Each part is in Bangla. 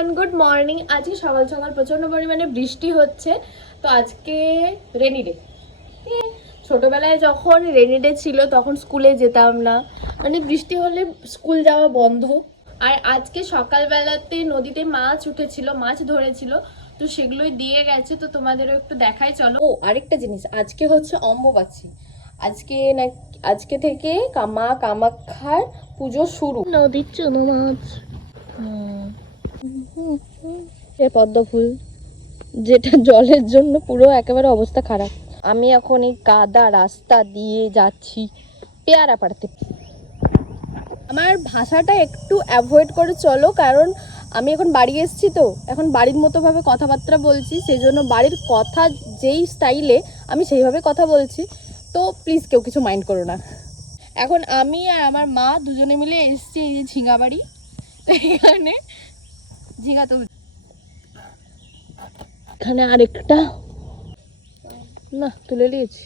Everyone, good morning. আজকে সকাল সকাল প্রচন্ড পরিমাণে বৃষ্টি হচ্ছে। তো আজকে রেনি ডে। ছোটবেলায় যখন রেনি ডে ছিল তখন স্কুলে যেতাম না, মানে বৃষ্টি হলে স্কুল যাওয়া বন্ধ। আর আজকে সকালবেলাতে নদীতে মাছ উঠেছিল, মাছ ধরেছিল, তো সেগুলোই দিয়ে গেছে। তো তোমাদেরও একটু দেখাই, চলো। ও আরেকটা জিনিস, আজকে হচ্ছে অম্বুবাচী। আজকে থেকে কামাখ্যার পুজো শুরু। নদীর চুনো মাছ, পদ্ম ফুল, যেটা জলের জন্য পুরো একেবারে অবস্থা খারাপ। আমি এখন এই কাদা রাস্তা দিয়ে যাচ্ছি পেয়ারা পাড়তে। আমার ভাষাটা একটু অ্যাভয়েড করে চলো, কারণ আমি এখন বাড়ি এসেছি, তো এখন বাড়ির মতো ভাবে কথাবার্তা বলছি, সেই জন্য বাড়ির কথা যেই স্টাইলে আমি সেইভাবে কথা বলছি, তো প্লিজ কেউ কিছু মাইন্ড করো না। এখন আমি আর আমার মা দুজনে মিলে এসেছি এই যে ঝিঙা বাড়ি। তো এখানে ঝিঙা তো এখানে আরেকটা না তুলে নিয়েছি।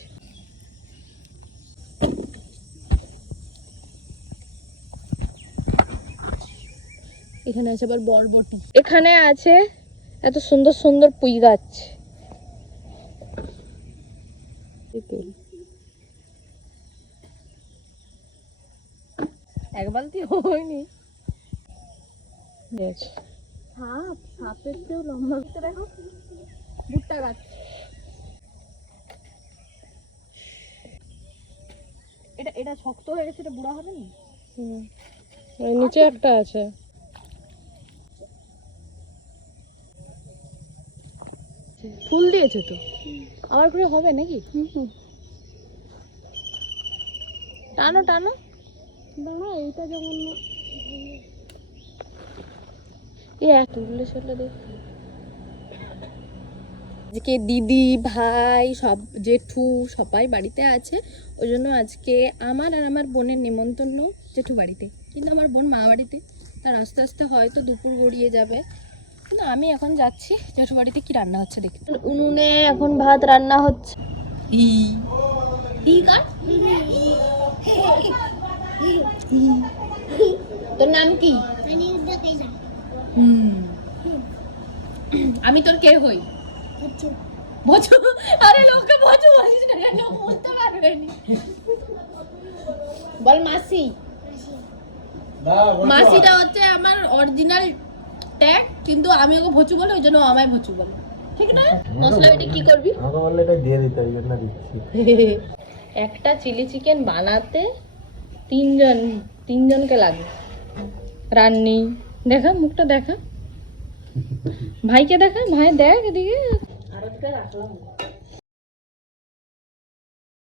এখানে আছে আবার বরবটি, এখানে আছে এত সুন্দর সুন্দর পুঁই গাছ। এক বালতি হয়নি। সাপ, সাপের চেয়েও লম্বা। দেখো ভুট্টা গাছ। এটা এটা শক্ত হয়ে গেছে, এটা বুড়া হবে না। নিচে একটা আছে। ফুল দিয়েছে তো, আবার করে হবে নাকি? টানো টানো, দাঁড়া, এইটা যেমন তুললে চলে দেখ। আজকে দিদি, ভাই, সব জেঠু সবাই বাড়িতে আছে, ওই জন্য আজকে আমার আর আমার বোনের নিমন্ত্রণ জেঠু বাড়িতে, কিন্তু আমার বোন মা বাড়িতে। তার আস্তে আস্তে হয়তো দুপুর গড়িয়ে যাবে, কিন্তু আমি এখন যাচ্ছি জেঠু বাড়িতে। কি রান্না হচ্ছে দেখি। উনুনে এখন ভাত রান্না হচ্ছে। তোর নাম কি? আমি তোর কে হই? বচু। আরে লোকে বচু বলিস না কেন, বলতে পারবে না। বল মাসি। মাসিটা হচ্ছে আমার অরিজিনাল ট্যাগ, কিন্তু আমি ওকে ভচু বলে, ওই জন্য আমায় ভচু বলে, ঠিক না? মশলা বেটে কি করবি? আমাকে বললে এটা দিয়ে দিতে, ওই জন্য দিচ্ছি। একটা চিলি চিকেন বানাতে তিনজনকে লাগে। রান্নি দেখা, মুখটা দেখা, ভাইকে দেখা, ভাই দেখ এদিকে। আরেকটা রাখলাম।